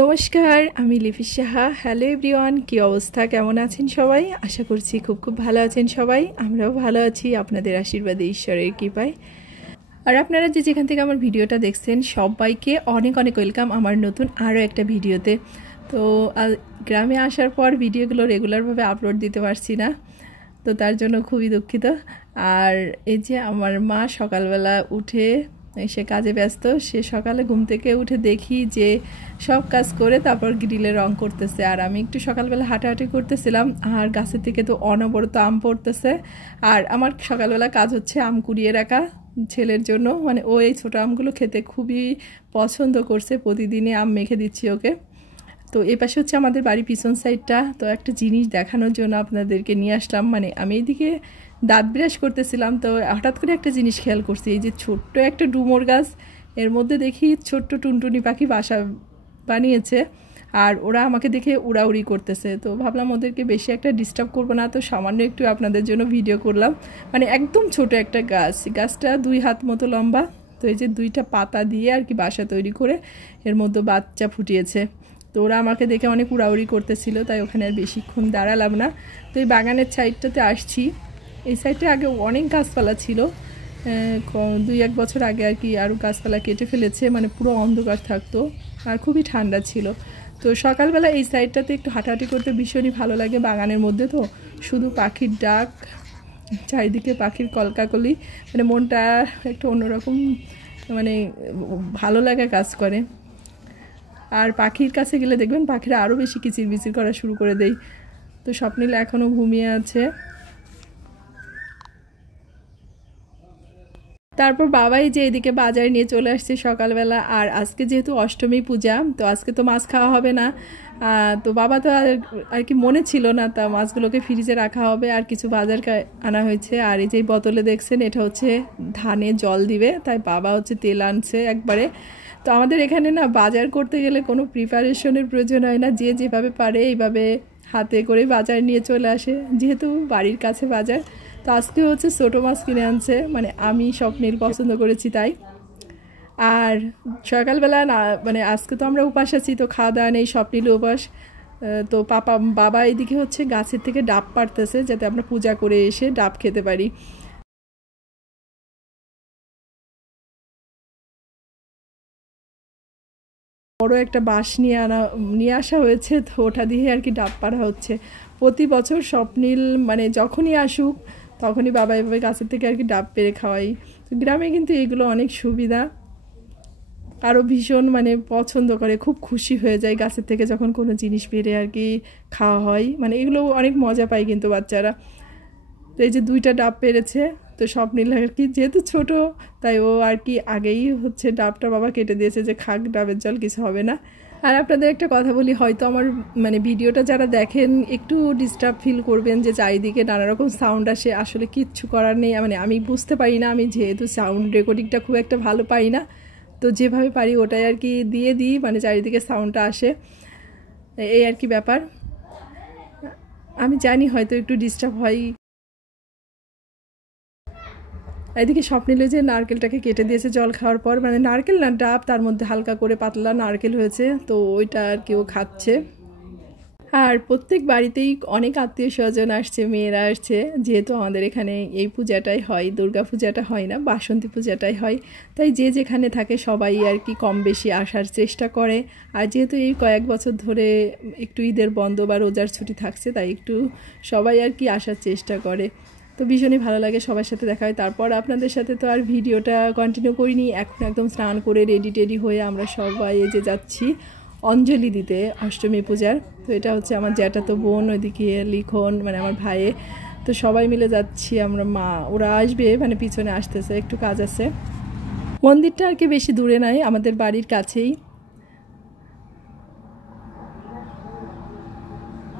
নমস্কার, আমি লিপি সাহা। হ্যালো এভরিওয়ান, কী অবস্থা, কেমন আছেন সবাই? আশা করছি খুব ভালো আছেন সবাই। আমরাও ভালো আছি আপনাদের আশীর্বাদে, ঈশ্বরের কৃপায়। আর আপনারা যেখান থেকে আমার ভিডিওটা দেখছেন সবাইকে অনেক ওয়েলকাম আমার নতুন আরও একটা ভিডিওতে। তো গ্রামে আসার পর ভিডিওগুলো রেগুলারভাবে আপলোড দিতে পারছি না, তো তার জন্য খুবই দুঃখিত। আর এই যে আমার মা সকালবেলা উঠে সে কাজে ব্যস্ত, সে সকালে ঘুম থেকে উঠে দেখি যে সব কাজ করে তারপর গ্রিলে রং করতেছে। আর আমি একটু সকালবেলা হাঁটাহাঁটি করতেছিলাম, আর গাছের থেকে তো অনবরত আম পড়তেছে। আর আমার সকালবেলা কাজ হচ্ছে আম কুড়িয়ে রাখা ছেলের জন্য, মানে ও এই ছোটো আমগুলো খেতে খুবই পছন্দ করছে, প্রতিদিনই আম মেখে দিচ্ছি ওকে। তো এই পাশে হচ্ছে আমাদের বাড়ি পিছন সাইডটা। তো একটা জিনিস দেখানোর জন্য আপনাদেরকে নিয়ে আসলাম, মানে আমি এইদিকে দাঁত ব্রাশ করতেছিলাম, তো হঠাৎ করে একটা জিনিস খেয়াল করছি, এই যে ছোট্ট একটা ডুমুর গাছ, এর মধ্যে দেখি ছোট্ট টুনটুনি পাখি বাসা বানিয়েছে। আর ওরা আমাকে দেখে উড়াউড়ি করতেছে। তো ভাবলাম ওদেরকে বেশি একটা ডিস্টার্ব করবো না, তো সামান্য একটু আপনাদের জন্য ভিডিও করলাম। মানে একদম ছোট একটা গাছটা 2 হাত মতো লম্বা। তো এই যে 2টা পাতা দিয়ে আর কি বাসা তৈরি করে এর মধ্যে বাচ্চা ফুটিয়েছে। তো ওরা আমাকে দেখে অনেক উড়াউড়ি করতেছিল, তাই ওখানে আর বেশিক্ষণ দাঁড়ালাম না। তো এই বাগানের সাইডটাতে আসছি। এই সাইডে আগে অনেক গাছপালা ছিল, 2-1 বছর আগে আর কি আরও গাছপালা কেটে ফেলেছে, মানে পুরো অন্ধকার থাকতো আর খুবই ঠান্ডা ছিল। তো সকালবেলা এই সাইডটাতে একটু হাঁটাহাঁটি করতে ভীষণই ভালো লাগে, বাগানের মধ্যে তো শুধু পাখির ডাক, চারিদিকে পাখির কলকাকলি, মানে মনটা একটু অন্যরকম, মানে ভালো লাগা কাজ করে। আর পাখির কাছে গেলে দেখবেন পাখিরা আরও বেশি কিচিরবিচির করা শুরু করে দেয়। তো স্বপ্নিল এখনও ঘুমিয়ে আছে। তারপর বাবাই যে এদিকে বাজারে নিয়ে চলে আসছে সকালবেলা। আর আজকে যেহেতু অষ্টমী পূজা, তো আজকে তো মাছ খাওয়া হবে না। তো বাবা তো আর কি মনে ছিল না, তা মাছগুলোকে ফ্রিজে রাখা হবে। আর কিছু বাজার আনা হয়েছে। আর এই যে বোতলে দেখছেন, এটা হচ্ছে ধানে জল দিবে, তাই বাবা হচ্ছে তেল আনছে একবারে। তো আমাদের এখানে না বাজার করতে গেলে কোনো প্রিপারেশনের প্রয়োজন হয় না, যে যেভাবে পারে এইভাবে হাতে করে বাজার নিয়ে চলে আসে, যেহেতু বাড়ির কাছে বাজার। তো আজকে হচ্ছে ছোটো মাছ কিনে আনছে, মানে আমি স্বপ্নিল পছন্দ করেছি তাই। আর সকালবেলা না, মানে আজকে তো আমরা উপাস আছি, তো খাওয়া দাওয়া নেই, স্বপ্নিল উপাস। তো বাবা এদিকে হচ্ছে গাছের থেকে ডাব পাড়তেছে, যাতে আমরা পূজা করে এসে ডাব খেতে পারি। বড় একটা বাঁশ নিয়ে আসা হয়েছে, তো ওটা দিয়ে আর কি ডাব পাড়া হচ্ছে। প্রতি বছর স্বপ্নিল মানে যখনই আসুক তখনই বাবা এভাবে গাছের থেকে আর কি ডাব পেড়ে খাওয়াই। তো গ্রামে কিন্তু এগুলো অনেক সুবিধা, আরও ভীষণ মানে পছন্দ করে, খুব খুশি হয়ে যায় গাছের থেকে যখন কোনো জিনিস পেড়ে আর কি খাওয়া হয়, মানে এগুলো অনেক মজা পায় কিন্তু বাচ্চারা। তো এই যে 2টা ডাব পেরেছে, তো স্বপ্নিল আর কি যেহেতু ছোট, তাই ও আর কি আগেই হচ্ছে ডাবটা বাবা কেটে দিয়েছে যে খাক, ডাবের জল কিছু হবে না। আর আপনাদের একটা কথা বলি, হয়তো আমার মানে ভিডিওটা যারা দেখেন একটু ডিস্টার্ব ফিল করবেন, যে চারিদিকে নানা রকম সাউন্ড আসে, আসলে কিচ্ছু করার নেই। মানে আমি বুঝতে পারি না, আমি যেহেতু সাউন্ড রেকর্ডিংটা খুব একটা ভালো পারি না, তো যেভাবে পারি ওটাই আর কি দিয়ে দিই, মানে চারিদিকে সাউন্ডটা আসে, এই আর কি ব্যাপার। আমি জানি হয়তো একটু ডিস্টার্ব হয়। এদিকে স্বপ্নিল যে নারকেলটাকে কেটে দিয়েছে জল খাওয়ার পর, মানে নারকেল না ডাব, তার মধ্যে হালকা করে পাতলা নারকেল হয়েছে, তো ওইটা আর কি ও খাচ্ছে। আর প্রত্যেক বাড়িতেই অনেক আত্মীয় স্বজন আসছে, মেয়েরা আসছে, যেহেতু আমাদের এখানে এই পূজাটাই হয়, দুর্গা পূজাটা হয় না, বাসন্তী পূজাটাই হয়, তাই যে যেখানে থাকে সবাই আর কি কম বেশি আসার চেষ্টা করে। আর যেহেতু এই কয়েক বছর ধরে একটু ঈদের বন্ধ বা রোজার ছুটি থাকছে, তাই একটু সবাই আর কি আসার চেষ্টা করে। তো ভীষণই ভালো লাগে সবার সাথে দেখা হয়। তারপর আপনাদের সাথে তো আর ভিডিওটা কন্টিনিউ করিনি, এখন একদম স্নান করে রেডি হয়ে আমরা সবাই এই যে যাচ্ছি অঞ্জলি দিতে অষ্টমী পূজার। তো এটা হচ্ছে আমার জ্যাঠাতো বোন, ওইদিকে লিখন মানে আমার ভাইয়ে, তো সবাই মিলে যাচ্ছি আমরা। মা ওরা আসবে, মানে পিছনে আসতেছে, একটু কাজ আছে। মন্দিরটা আর কি বেশি দূরে নয়, আমাদের বাড়ির কাছেই।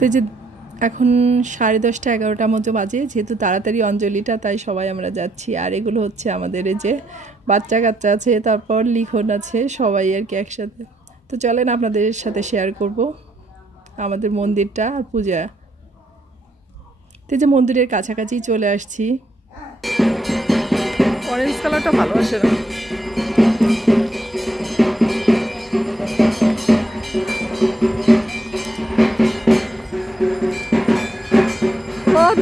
তো যে এখন 10:30-11টার মতো বাজে, যেহেতু তাড়াতাড়ি অঞ্জলিটা, তাই সবাই আমরা যাচ্ছি। আর এগুলো হচ্ছে আমাদের এই যে বাচ্চা কাচ্চা আছে, তারপর লিখন আছে, সবাই আর কি একসাথে। তো চলেন আপনাদের সাথে শেয়ার করব আমাদের মন্দিরটা আর পূজা। তো যে মন্দিরের কাছাকাছি চলে আসছি। অরেঞ্জ কালারটা ভালো আসে না।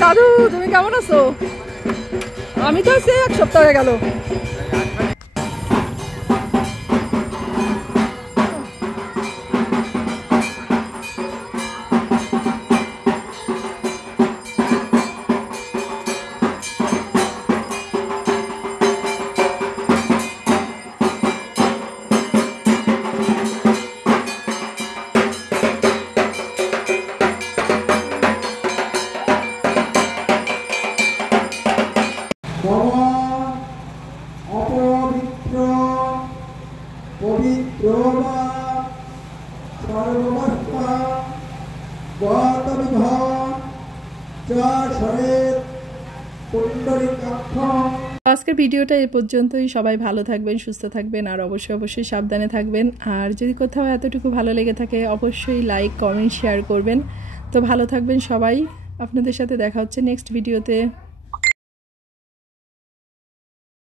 দাদু তুমি কেমন আছো? আমি তো সে 1 সপ্তাহ হয়ে গেল। আজকের ভিডিওটা এই পর্যন্তই। সবাই ভালো থাকবেন, সুস্থ থাকবেন, আর অবশ্যই সাবধানে থাকবেন। আর যদি কোথাও এতটুকু ভালো লেগে থাকে অবশ্যই লাইক, কমেন্ট, শেয়ার করবেন। তো ভালো থাকবেন সবাই। আপনাদের সাথে দেখা হচ্ছে নেক্সট ভিডিওতে।